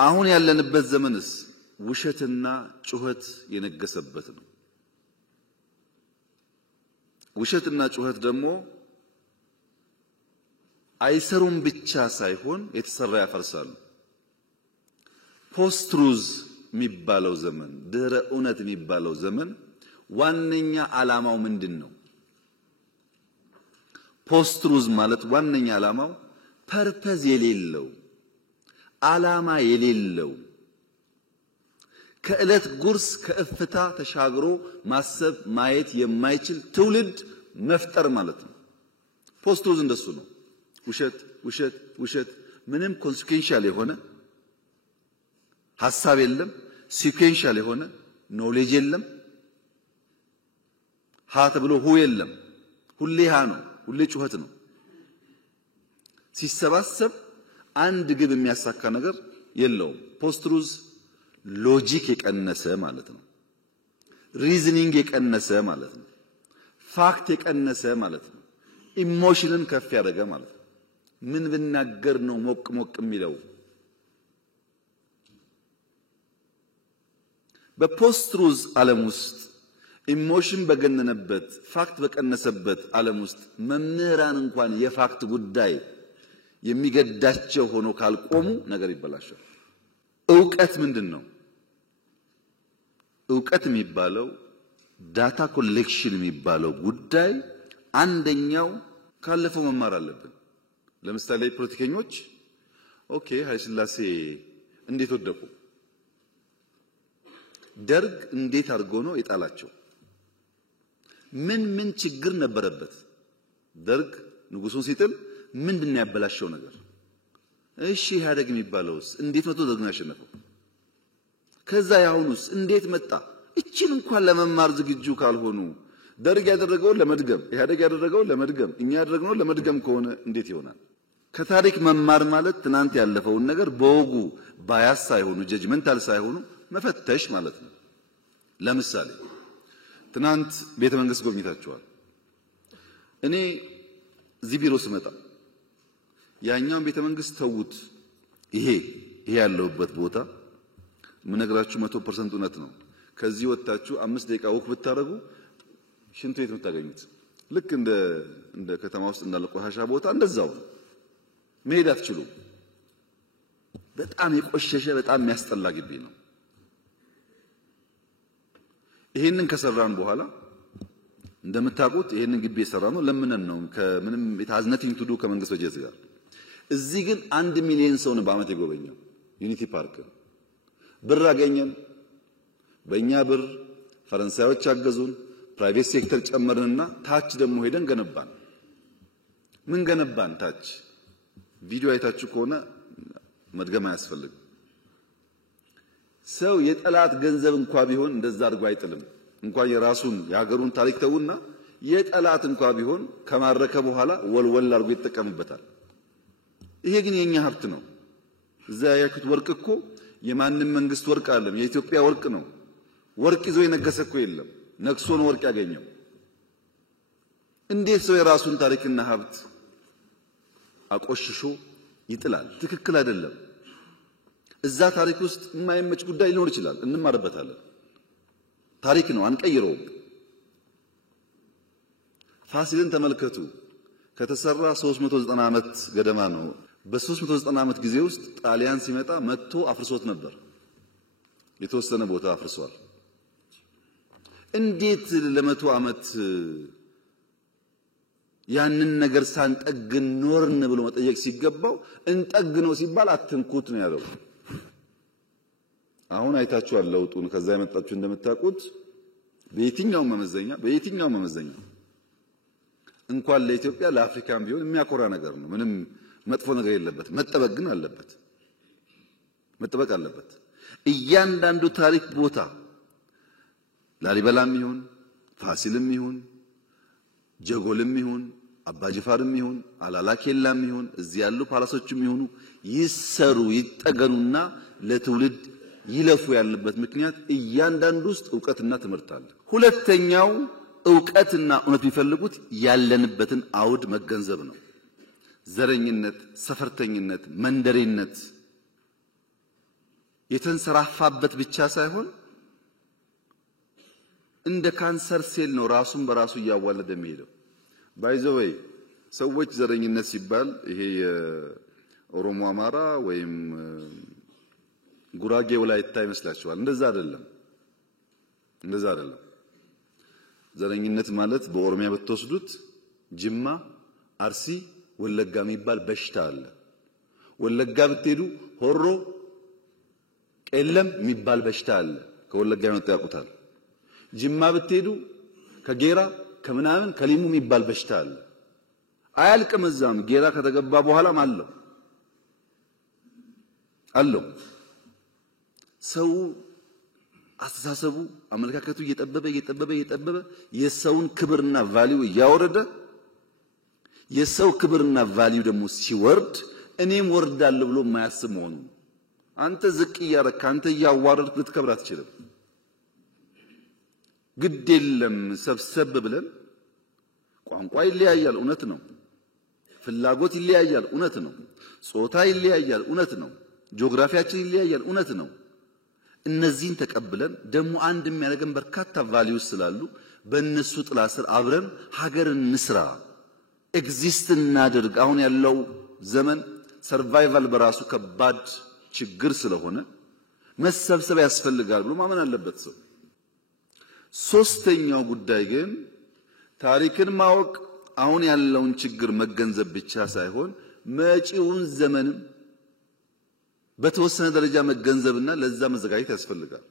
አሁን ያለንበት ዘመንስ ውሸትና ጩኸት የነገሰበት ነው። ውሸትና ጩኸት ደግሞ አይሰሩም ብቻ ሳይሆን የተሰራ ያፈርሳሉ። ፖስት ትሩዝ የሚባለው ዘመን ድህረ እውነት የሚባለው ዘመን ዋነኛ ዓላማው ምንድነው? ፖስት ትሩዝ ማለት ዋነኛ ዓላማው ፐርፐዝ የሌለው ዓላማ የሌለው ከዕለት ጉርስ ከእፍታ ተሻግሮ ማሰብ ማየት የማይችል ትውልድ መፍጠር ማለት ነው። ፖስት ትሩዝ እንደሱ ነው። ውሸት ውሸት ውሸት ምንም ኮንሲኩዌንሻል የሆነ ሐሳብ የለም። ሲኩዌንሻል የሆነ ኖሌጅ የለም። ሀ ተብሎ ሁ የለም። ሁሌ ሀ ነው። ሁሌ ጩኸት ነው። ሲሰባሰብ አንድ ግብ የሚያሳካ ነገር የለውም። ፖስት ትሩዝ ሎጂክ የቀነሰ ማለት ነው። ሪዝኒንግ የቀነሰ ማለት ነው። ፋክት የቀነሰ ማለት ነው። ኢሞሽንን ከፍ ያደረገ ማለት ነው። ምን ብናገር ነው ሞቅ ሞቅ የሚለው? በፖስት ትሩዝ ዓለም ውስጥ ኢሞሽን በገነነበት ፋክት በቀነሰበት ዓለም ውስጥ መምህራን እንኳን የፋክት ጉዳይ የሚገዳቸው ሆኖ ካልቆሙ ነገር ይበላሻል። ዕውቀት ምንድነው? ዕውቀት የሚባለው ዳታ ኮሌክሽን የሚባለው ጉዳይ አንደኛው ካለፈው መማር አለብን። ለምሳሌ ፖለቲከኞች ኦኬ ኃይለ ሥላሴ እንዴት ወደቁ? ደርግ እንዴት አድርጎ ነው የጣላቸው? ምን ችግር ነበረበት? ደርግ ንጉሱን ሲጥል ምንድነው ያበላሸው ነገር? እሺ ኢህአዴግ የሚባለውስ እንዴት መጥቶ ደርግን ያሸነፈው? ከዛ ያሁኑስ እንዴት መጣ? እቺን እንኳን ለመማር ዝግጁ ካልሆኑ ደርግ ያደረገው ለመድገም ኢህአዴግ ያደረገው ለመድገም እኛ ያደረግነው ለመድገም ከሆነ እንዴት ይሆናል? ከታሪክ መማር ማለት ትናንት ያለፈውን ነገር በወጉ ባያስ ሳይሆኑ ጀጅመንታል ሳይሆኑ መፈተሽ ማለት ነው። ለምሳሌ ትናንት ቤተ መንግስት ጎብኝታችኋል። እኔ እዚህ ቢሮ ስመጣ ያኛውን ቤተ መንግስት ተውት፣ ይሄ ያለውበት ቦታ ምነግራችሁ 100% እውነት ነው። ከዚህ ወጣችሁ 5 ደቂቃ ወክ ብታረጉ ሽንት ቤት የምታገኙት ልክ እንደ ከተማ ውስጥ እንዳለ ቆሻሻ ቦታ እንደዛው መሄድ አትችሉም። በጣም የቆሸሸ በጣም የሚያስጠላ ግቢ ነው። ይሄንን ከሰራን በኋላ እንደምታውቁት ይሄንን ግቢ የሰራነው ለምነን ነው። ከምንም የታዝነቲንግ ቱዱ ከመንግስት በጀት ጋር እዚህ ግን 1 ሚሊዮን ሰው ነው በአመት የጎበኘው ዩኒቲ ፓርክ። ብር አገኘን። በእኛ ብር ፈረንሳዮች አገዙን። ፕራይቬት ሴክተር ጨመርንና ታች ደግሞ ሄደን ገነባን። ምን ገነባን? ታች ቪዲዮ አይታችሁ ከሆነ መድገም አያስፈልግም። ሰው የጠላት ገንዘብ እንኳን ቢሆን እንደዛ አድርጎ አይጥልም። እንኳን የራሱን የሀገሩን ታሪክ ተውና የጠላት እንኳን ቢሆን ከማረከ በኋላ ወልወል አድርጎ ይተቀምበታል። ይሄ ግን የኛ ሀብት ነው። እዛ ያያችሁት ወርቅ እኮ የማንም መንግስት ወርቅ አይደለም፣ የኢትዮጵያ ወርቅ ነው። ወርቅ ይዞ የነገሰ እኮ የለም፣ ነክሶ ነው ወርቅ ያገኘው። እንዴት ሰው የራሱን ታሪክና ሀብት አቆሽሾ ይጥላል? ትክክል አይደለም። እዛ ታሪክ ውስጥ የማይመች ጉዳይ ሊኖር ይችላል፣ እንማርበታለን። ታሪክ ነው፣ አንቀይረውም። ፋሲልን ተመልከቱ። ከተሰራ 390 ዓመት ገደማ ነው። በ390 ዓመት ጊዜ ውስጥ ጣሊያን ሲመጣ መጥቶ አፍርሶት ነበር። የተወሰነ ቦታ አፍርሷል። እንዴት ለ100 ዓመት ያንን ነገር ሳንጠግን ኖርን ብሎ መጠየቅ ሲገባው እንጠግነው ሲባል አትንኩት ነው ያለው። አሁን አይታችኋል ለውጡን። ከዛ የመጣችሁ እንደምታውቁት በየትኛው መመዘኛ እንኳን ለኢትዮጵያ ለአፍሪካም ቢሆን የሚያኮራ ነገር ነው። ምንም መጥፎ ነገር የለበት። መጠበቅ ግን አለበት። መጠበቅ አለበት። እያንዳንዱ ታሪክ ቦታ ላሊበላም ይሁን ፋሲልም ይሁን ጀጎልም ይሁን አባጅፋርም ይሁን አላላኬላም ይሁን እዚህ ያሉ ፓላሶችም ይሁኑ ይሰሩ ይጠገኑና ለትውልድ ይለፉ ያለበት ምክንያት እያንዳንዱ ውስጥ ዕውቀትና ትምህርት አለ። ሁለተኛው ዕውቀትና እውነት ቢፈልጉት ያለንበትን አውድ መገንዘብ ነው። ዘረኝነት፣ ሰፈርተኝነት፣ መንደሬነት የተንሰራፋበት ብቻ ሳይሆን እንደ ካንሰር ሴል ነው ራሱን በራሱ ያዋለደ የሚሄደው። ባይዘወይ ሰዎች ዘረኝነት ሲባል ይሄ የኦሮሞ አማራ ወይም ጉራጌ ወላይታ ይመስላችኋል? እንደዛ አይደለም። ዘረኝነት ማለት በኦሮሚያ በተወስዱት ጅማ፣ አርሲ፣ ወለጋ የሚባል በሽታ አለ። ወለጋ ብትሄዱ ሆሮ ቄለም የሚባል በሽታ አለ። ከወለጋ የመጣ ያውቁታል። ጅማ ብትሄዱ ከጌራ ከምናምን ከሊሙ የሚባል በሽታ አለ። አያልቅም። እዛም ጌራ ከተገባ በኋላም አለው። ሰው አስተሳሰቡ አመለካከቱ እየጠበበ የሰውን ክብርና ቫልዩ እያወረደ የሰው ክብርና ቫልዩ ደግሞ ሲወርድ እኔም ወርዳለሁ ብሎ የማያስብ መሆኑ አንተ ዝቅ እያረክ አንተ እያዋረድክ ልትከብር አትችልም። ግድ የለም ሰብሰብ ብለን ቋንቋ ይለያያል፣ እውነት ነው። ፍላጎት ይለያያል፣ እውነት ነው። ጾታ ይለያያል፣ እውነት ነው። ጂኦግራፊያችን ይለያያል፣ እውነት ነው። እነዚህን ተቀብለን ደግሞ አንድ የሚያደርገን በርካታ ቫልዩስ ስላሉ በእነሱ ጥላ ስር አብረን ሀገርን እንስራ፣ ኤግዚስት እናድርግ። አሁን ያለው ዘመን ሰርቫይቫል በራሱ ከባድ ችግር ስለሆነ መሰብሰብ ያስፈልጋል ብሎ ማመን አለበት ሰው። ሶስተኛው ጉዳይ ግን ታሪክን ማወቅ አሁን ያለውን ችግር መገንዘብ ብቻ ሳይሆን መጪውን ዘመንም በተወሰነ ደረጃ መገንዘብና ለዛ መዘጋጀት ያስፈልጋል።